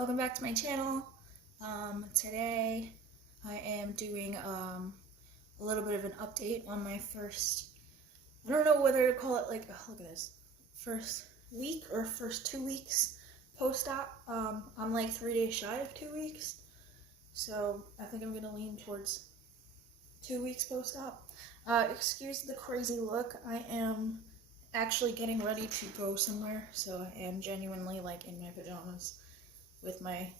Welcome back to my channel. Today I am doing a little bit of an update on my first, I don't know whether to call it like, oh, look at this, first week or first 2 weeks post-op. I'm like 3 days shy of 2 weeks, so I think I'm gonna lean towards 2 weeks post-op. Excuse the crazy look. I am actually getting ready to go somewhere, so I am genuinely like in my pajamas with my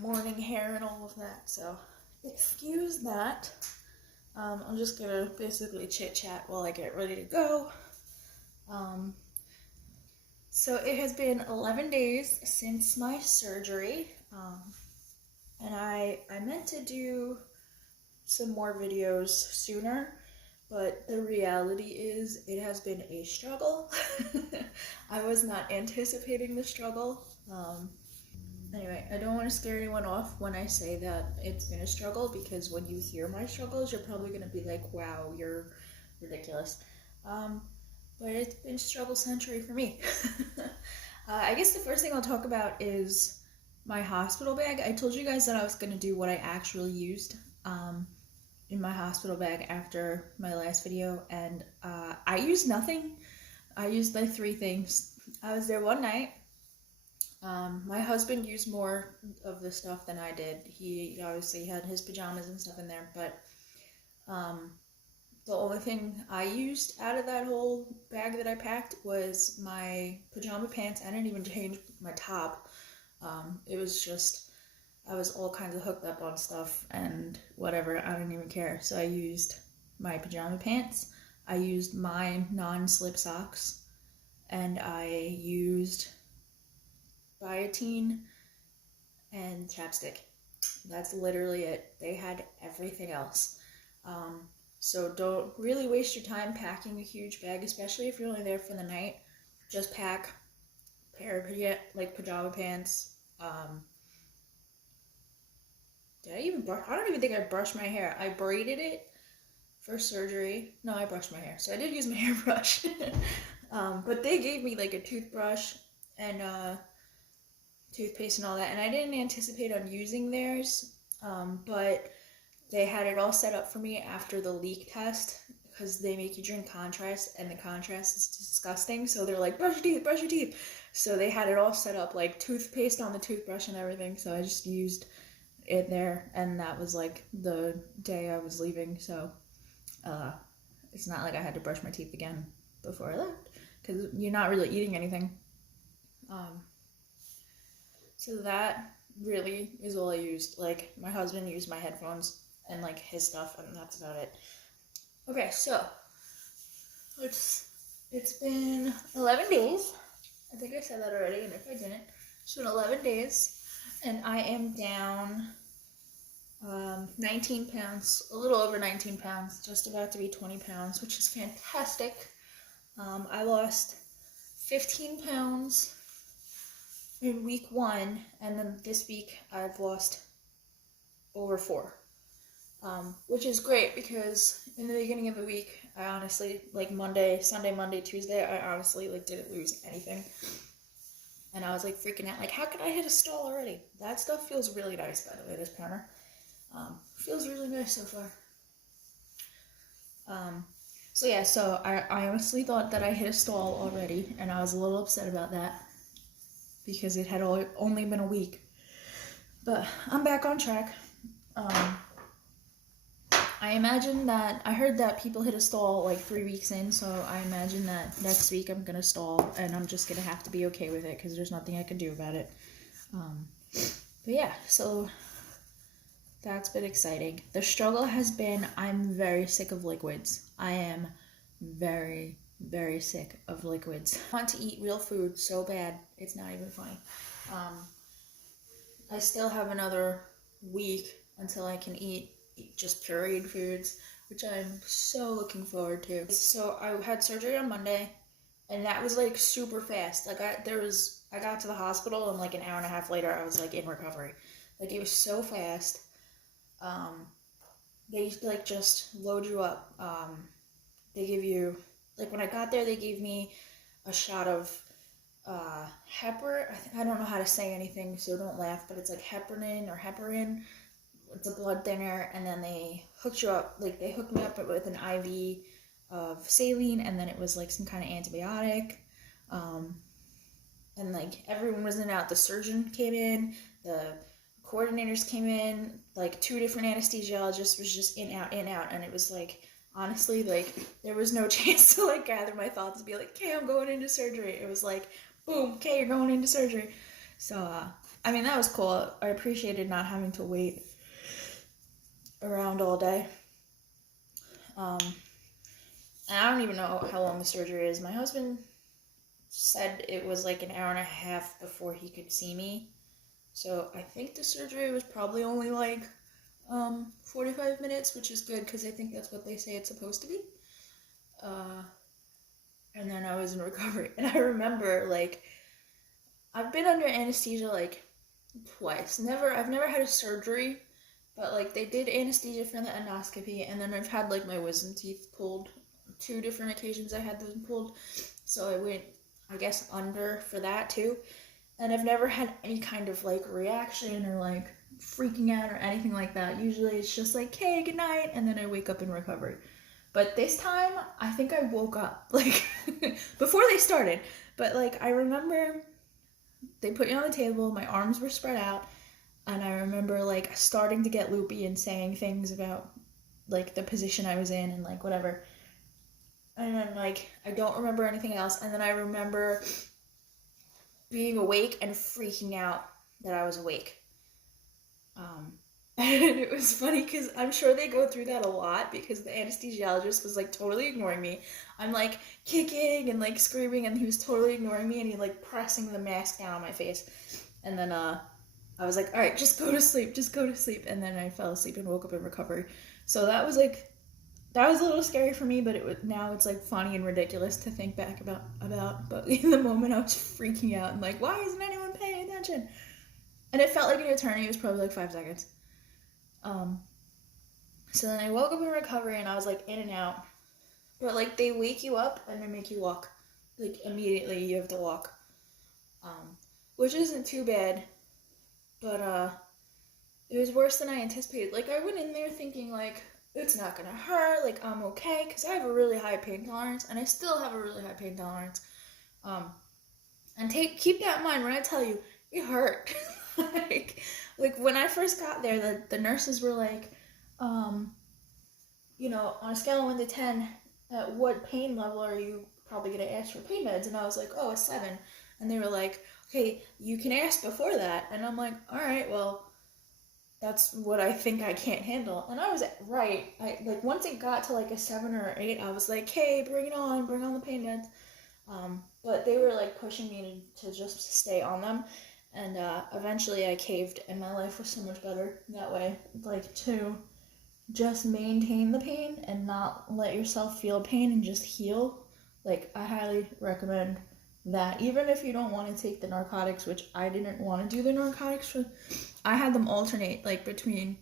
morning hair and all of that, so excuse that. I'm just gonna basically chit chat while I get ready to go. So it has been 11 days since my surgery, and I meant to do some more videos sooner, but the reality is it has been a struggle. I was not anticipating the struggle. Anyway, I don't want to scare anyone off when I say that it's been a struggle, because when you hear my struggles, you're probably going to be like, wow, you're ridiculous. But it's been struggle century for me. I guess the first thing I'll talk about is my hospital bag. I told you guys that I was going to do what I actually used in my hospital bag after my last video, and I used nothing. I used like 3 things. I was there one night. My husband used more of the stuff than I did. He obviously had his pajamas and stuff in there, but the only thing I used out of that whole bag that I packed was my pajama pants. I didn't even change my top. It was just, I was all kinds of hooked up on stuff and whatever. I didn't even care. So I used my pajama pants. I used my non-slip socks, and I used biotin and chapstick. That's literally it. They had everything else. So don't really waste your time packing a huge bag, especially if you're only there for the night. Just pack a pair of pajama pants. Did I even brush? I don't even think I brushed my hair. I braided it for surgery. No, I brushed my hair. So I did use my hairbrush. But they gave me like a toothbrush and toothpaste and all that, and I didn't anticipate on using theirs, but they had it all set up for me after the leak test, because they make you drink contrast, and the contrast is disgusting, so they're like, brush your teeth, so they had it all set up, like toothpaste on the toothbrush and everything, so I just used it there, and that was like the day I was leaving, so it's not like I had to brush my teeth again before I left, because you're not really eating anything. So that really is all I used. Like, my husband used my headphones and like his stuff, and that's about it. Okay, so it's been 11 days. I think I said that already, and if I didn't, it's been 11 days, and I am down 19 pounds, a little over 19 pounds, just about to be 20 pounds, which is fantastic. I lost 15 pounds in week 1, and then this week I've lost over 4, which is great, because in the beginning of the week I honestly, like Sunday, Monday, Tuesday, I honestly like didn't lose anything, and I was like freaking out, like, how could I hit a stall already? That stuff feels really nice, by the way, this powder feels really nice so far. So yeah, so I honestly thought that I hit a stall already, and I was a little upset about that, because it had only been a week. But I'm back on track. I imagine that, I heard that people hit a stall like 3 weeks in, so I imagine that next week I'm gonna stall, and I'm just gonna have to be okay with it, because there's nothing I can do about it. But yeah, so that's been exciting. The struggle has been, I'm very sick of liquids. I am very, very sick of liquids. I want to eat real food so bad, it's not even funny. I still have another week until I can eat just pureed foods, which I'm so looking forward to. So I had surgery on Monday, and that was like super fast. Like I got to the hospital, and like an hour and a half later I was like in recovery. Like, it was so fast. They like just load you up. They give you, like, when I got there, they gave me a shot of I don't know how to say anything, so don't laugh, but it's like heparin. It's a blood thinner, and then they hooked you up, like they hooked me up with an IV of saline, and then it was like some kind of antibiotic. And like everyone was in and out. The surgeon came in, the coordinators came in, like 2 different anesthesiologists was just in, out, and it was like, honestly, like, there was no chance to like gather my thoughts and be like, okay, I'm going into surgery. It was like, boom, okay, you're going into surgery. So, I mean, that was cool. I appreciated not having to wait around all day. And I don't even know how long the surgery is. My husband said it was like an hour and a half before he could see me. So I think the surgery was probably only like 45 minutes, which is good because I think that's what they say it's supposed to be. And then I was in recovery. And I remember, like, I've been under anesthesia like twice. I've never had a surgery, but like they did anesthesia for the endoscopy, and then I've had like my wisdom teeth pulled. 2 different occasions I had them pulled. So I went, I guess, under for that too. And I've never had any kind of like reaction or like freaking out or anything like that. Usually it's just like, hey, good night, and then I wake up in recovery. But this time, I think I woke up like before they started. But like I remember they put me on the table, my arms were spread out, and I remember like starting to get loopy and saying things about like the position I was in and like whatever. And then like I don't remember anything else. And then I remember being awake and freaking out that I was awake. And it was funny because I'm sure they go through that a lot because the anesthesiologist was like totally ignoring me. I'm like kicking and like screaming, and he was totally ignoring me, and he like pressing the mask down on my face. And then I was like, all right, just go to sleep. And then I fell asleep and woke up in recovery. So that was a little scary for me, but now it's like funny and ridiculous to think back about. But in the moment I was freaking out and like, why isn't anyone paying attention? And it felt like an eternity. It was probably like 5 seconds. So then I woke up in recovery and I was like in and out. But like they wake you up and they make you walk. Like immediately you have to walk. Which isn't too bad. But it was worse than I anticipated. Like I went in there thinking like, it's not gonna hurt, like I'm okay, because I have a really high pain tolerance, and I still have a really high pain tolerance. And keep that in mind when I tell you, it hurt. like when I first got there, the nurses were like, you know, on a scale of 1 to 10, at what pain level are you probably gonna ask for pain meds? And I was like, oh, a 7. And they were like, okay, you can ask before that. And I'm like, all right, well, that's what I think I can't handle. And I was right. Like once it got to like a 7 or 8, I was like, hey, bring on the pain meds. But they were like pushing me to just stay on them. And eventually I caved, and my life was so much better that way. Like to just maintain the pain and not let yourself feel pain and just heal. Like I highly recommend that, even if you don't want to take the narcotics, which I didn't want to do the narcotics for. I had them alternate like between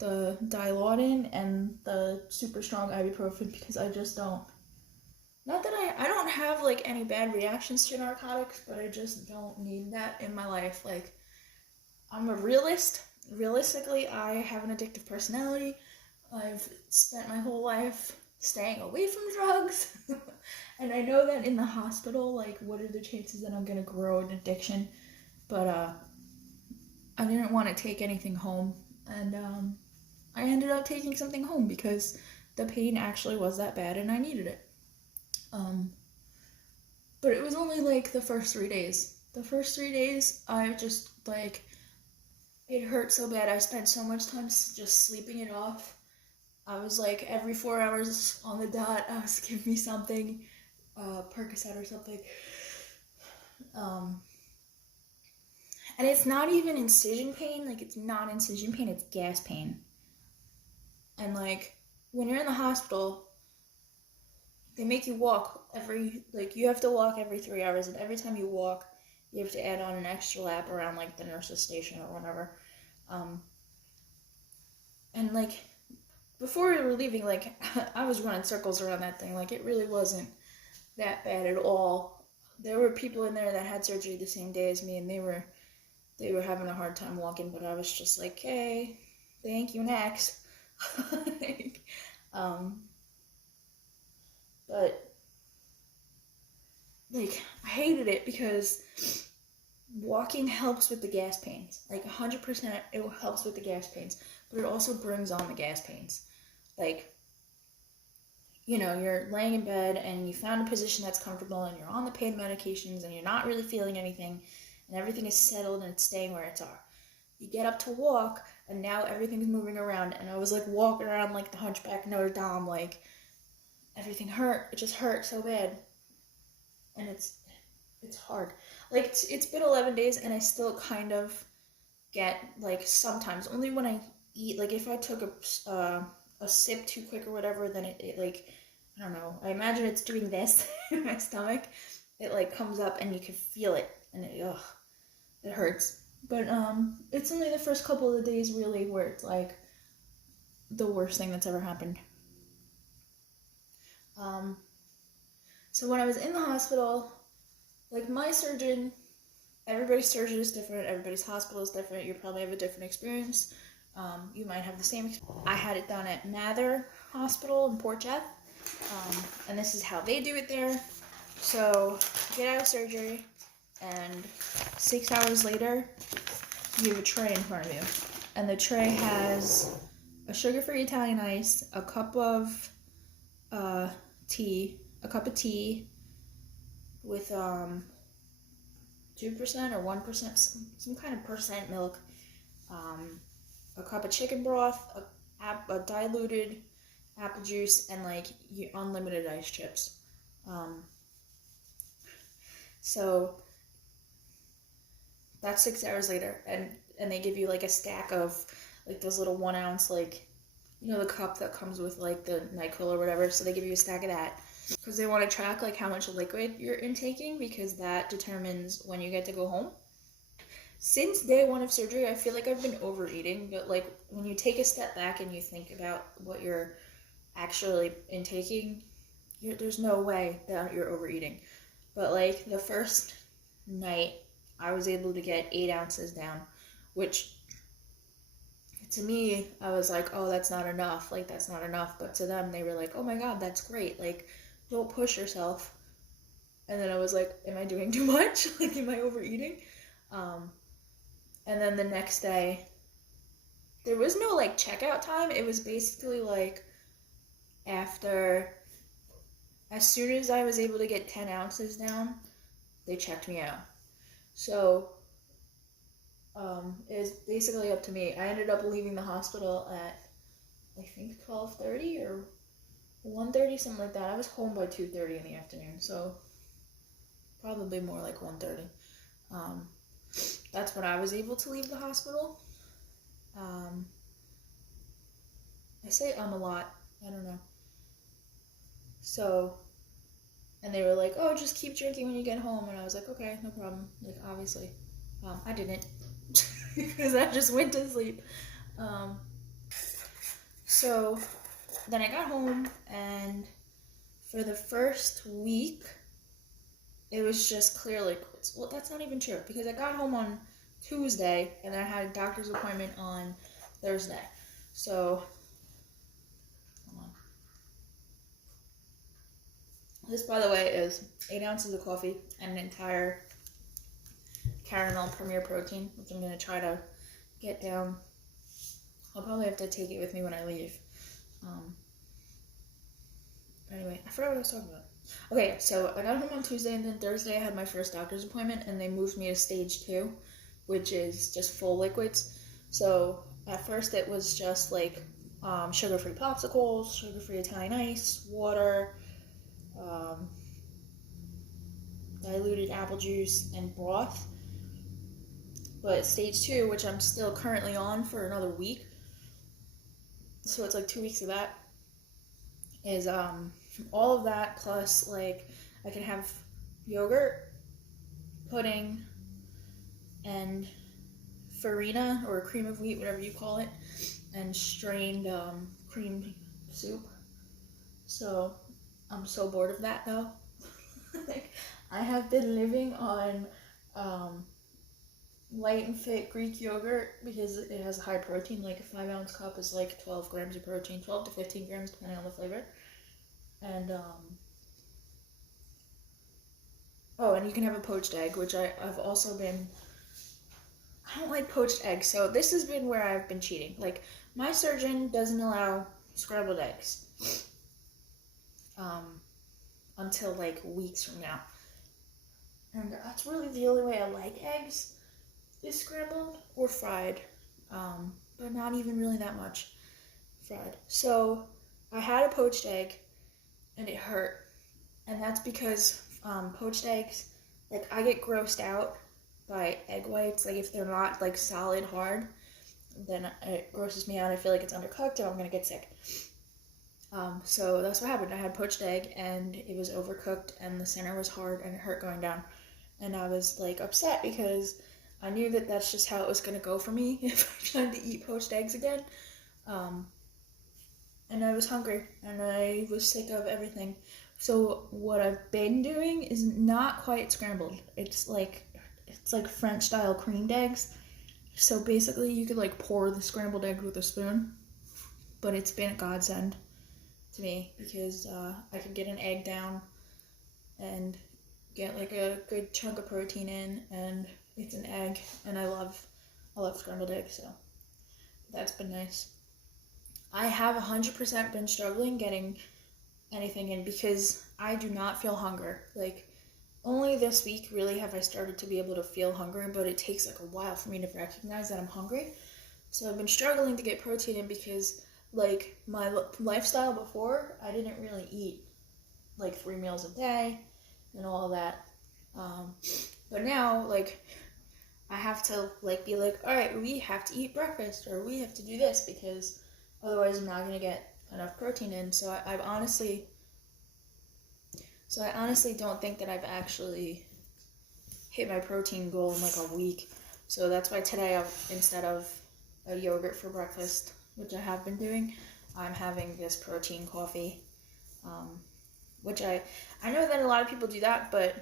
the Dilaudid and the super strong ibuprofen because I just don't. Not that I don't have like any bad reactions to narcotics, but I just don't need that in my life. Like I'm a realist. Realistically, I have an addictive personality. I've spent my whole life staying away from drugs. And I know that in the hospital, like, what are the chances that I'm gonna grow an addiction? But I didn't want to take anything home, and I ended up taking something home because the pain actually was that bad and I needed it. But it was only like the first 3 days. The first 3 days, I just like, it hurt so bad. I spent so much time just sleeping it off. I was like every 4 hours on the dot, I was give me something, Percocet or something. And it's not even incision pain, like it's not incision pain, it's gas pain. And like, when you're in the hospital, they make you walk you have to walk every 3 hours, and every time you walk, you have to add on an extra lap around like the nurse's station or whatever. And like, before we were leaving, like, I was running circles around that thing, like it really wasn't that bad at all. there were people in there that had surgery the same day as me, and they were having a hard time walking, but I was just like, hey, thank you, next. like, um, but like I hated it because walking helps with the gas pains. Like 100% it helps with the gas pains, but it also brings on the gas pains. Like, you're laying in bed and you found a position that's comfortable and you're on the pain medications and you're not really feeling anything and everything is settled and it's staying where it's are. You get up to walk and now everything's moving around, and I was like walking around like the Hunchback of Notre Dame, like everything hurt. It just hurt so bad. And it's hard. Like it's been 11 days and I still kind of get like sometimes only when I eat, like if I took a sip too quick or whatever, then it like, I don't know, I imagine it's doing this in my stomach. It like comes up and you can feel it and it hurts. But it's only the first couple of days really where it's like the worst thing that's ever happened. So when I was in the hospital, like my surgeon, everybody's surgeon is different, everybody's hospital is different, you probably have a different experience. You might have the same experience. I had it done at Mather Hospital in Port Jeff, and this is how they do it there. So, you get out of surgery, and 6 hours later, you have a tray in front of you. And the tray has a sugar-free Italian ice, a cup of tea with 2% or 1%, some kind of percent milk, a cup of chicken broth, a diluted apple juice, and like unlimited ice chips. So that's 6 hours later, and they give you like a stack of like those little 1 ounce, like, the cup that comes with like the NyQuil or whatever. So they give you a stack of that because they want to track like how much liquid you're intaking, because that determines when you get to go home. Since day one of surgery, I feel like I've been overeating, but like when you take a step back and you think about what you're actually intaking, there's no way that you're overeating. But like the first night, I was able to get 8 ounces down, which to me, I was like, oh, that's not enough. Like, that's not enough. But to them, they were like, oh my God, that's great. Like, don't push yourself. And then I was like, am I doing too much? Like, am I overeating? And then the next day, there was no like checkout time. It was basically like as soon as I was able to get 10 ounces down, they checked me out. So it was basically up to me. I ended up leaving the hospital at, I think, 12:30 or 1:30, something like that. I was home by 2:30 in the afternoon, so probably more like 1:30. That's when I was able to leave the hospital. I say a lot. I don't know. So, and they were like, oh, just keep drinking when you get home. And I was like, okay, no problem. Like, obviously. I didn't. Because I just went to sleep. So, then I got home, and for the first week, it was just clear liquids. Well, that's not even true, because I got home on Tuesday, and I had a doctor's appointment on Thursday. So, hold on. This, by the way, is 8 ounces of coffee and an entire caramel Premier Protein, which I'm going to try to get down. I'll probably have to take it with me when I leave. Anyway, I forgot what I was talking about. Okay, so I got home on Tuesday, and then Thursday I had my first doctor's appointment, and they moved me to stage 2, which is just full liquids. So at first it was just like sugar-free popsicles, sugar-free Italian ice, water, diluted apple juice, and broth. But stage 2, which I'm still currently on for another week, so it's like 2 weeks of that, is all of that plus like I can have yogurt, pudding, and farina or cream of wheat, whatever you call it, and strained cream soup. So I'm so bored of that though. Like, I have been living on light and fit Greek yogurt because it has high protein. Like a 5-ounce cup is like 12 grams of protein, 12 to 15 grams depending on the flavor. And oh, and you can have a poached egg, which I've also been. I don't like poached eggs, so this has been where I've been cheating. Like, my surgeon doesn't allow scrambled eggs until like weeks from now. And that's really the only way I like eggs, is scrambled or fried, but not even really that much fried. So I had a poached egg and it hurt, and that's because poached eggs, like, I get grossed out by egg whites. Like, if they're not like solid hard, then it grosses me out. I feel like it's undercooked and I'm gonna get sick. So that's what happened. I had poached egg and it was overcooked and the center was hard and it hurt going down. And I was like upset because I knew that that's just how it was gonna go for me if I tried to eat poached eggs again. And I was hungry and I was sick of everything. So what I've been doing is not quite scrambled. It's like French style creamed eggs. So basically you could like pour the scrambled egg with a spoon, but it's been a godsend to me because I can get an egg down and get like a good chunk of protein in, and it's an egg, and I love scrambled eggs, so that's been nice. I have 100% been struggling getting anything in because I do not feel hunger. Like, only this week really have I started to be able to feel hungry, but it takes like a while for me to recognize that I'm hungry. So I've been struggling to get protein in because, like, my lifestyle before, I didn't really eat like 3 meals a day and all of that. But now, like, I have to like be like, all right, we have to eat breakfast or we have to do this because otherwise I'm not gonna get enough protein in. So I honestly don't think that I've actually hit my protein goal in like a week. So that's why today, instead of a yogurt for breakfast, which I have been doing, I'm having this protein coffee, which I know that a lot of people do that, but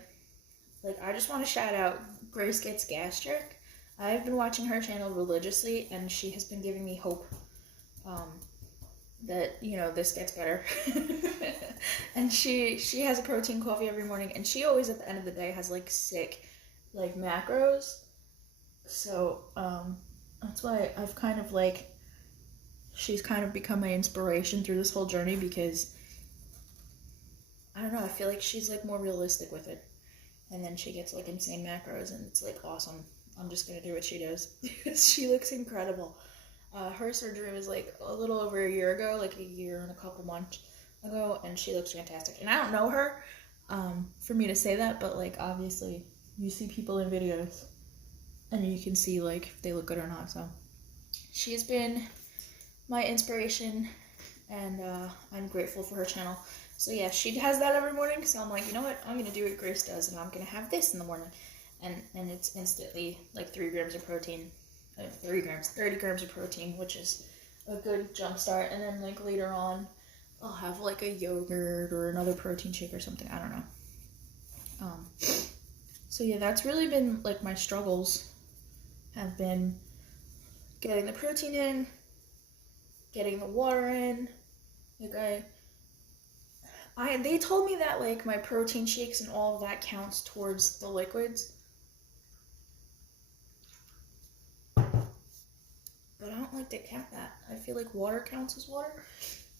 like, I just want to shout out Grace Gets Gastric. I've been watching her channel religiously, and she has been giving me hope that, you know, this gets better. And she has a protein coffee every morning, and she always at the end of the day has like sick like macros. So that's why I've kind of like, she's kind of become my inspiration through this whole journey because I don't know, I feel like she's like more realistic with it. And then she gets like insane macros and it's like awesome. I'm just gonna do what she does because she looks incredible. Her surgery was like a little over a year ago, like a year and a couple months ago, and she looks fantastic. And I don't know her for me to say that, but like obviously you see people in videos and you can see like if they look good or not. So she has been my inspiration, and I'm grateful for her channel. So yeah, she has that every morning, so I'm like, you know what, I'm gonna do what Grace does, and I'm gonna have this in the morning. And it's instantly like 3 grams of protein, 30 grams of protein, which is a good jump start. And then like later on, I'll have like a yogurt or another protein shake or something, I don't know. So yeah, that's really been like my struggles, have been getting the protein in, getting the water in. Like they told me that like my protein shakes and all of that counts towards the liquids, but I don't like to count that. I feel like water counts as water.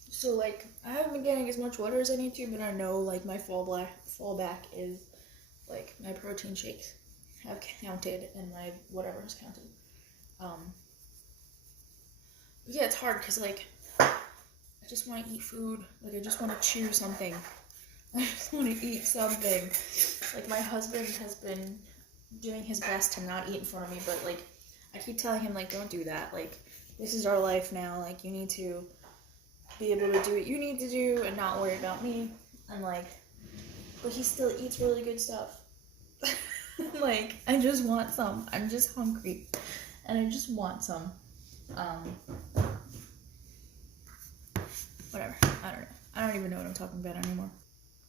So like I haven't been getting as much water as I need to, but I know like my fallback is like my protein shakes have counted and my whatever has counted. Yeah, it's hard because like I just want to eat food. Like, I just want to chew something. I just want to eat something. Like, my husband has been doing his best to not eat in front of me, but, like, I keep telling him, like, don't do that. Like, this is our life now. Like, you need to be able to do what you need to do and not worry about me. And, like, but he still eats really good stuff. Like, I just want some. I'm just hungry. And I just want some. Whatever. I don't know. I don't even know what I'm talking about anymore.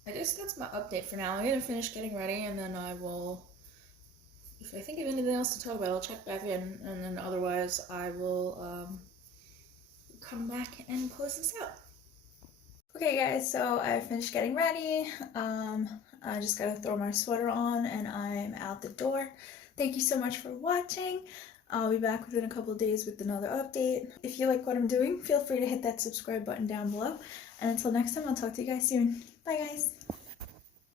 I guess that's my update for now. I'm gonna finish getting ready, and then I will, if I think of anything else to talk about, I'll check back in, and then otherwise I will come back and close this out. Okay guys, so I finished getting ready. I just gotta throw my sweater on and I'm out the door. Thank you so much for watching. I'll be back within a couple of days with another update. If you like what I'm doing, feel free to hit that subscribe button down below. And until next time, I'll talk to you guys soon. Bye guys.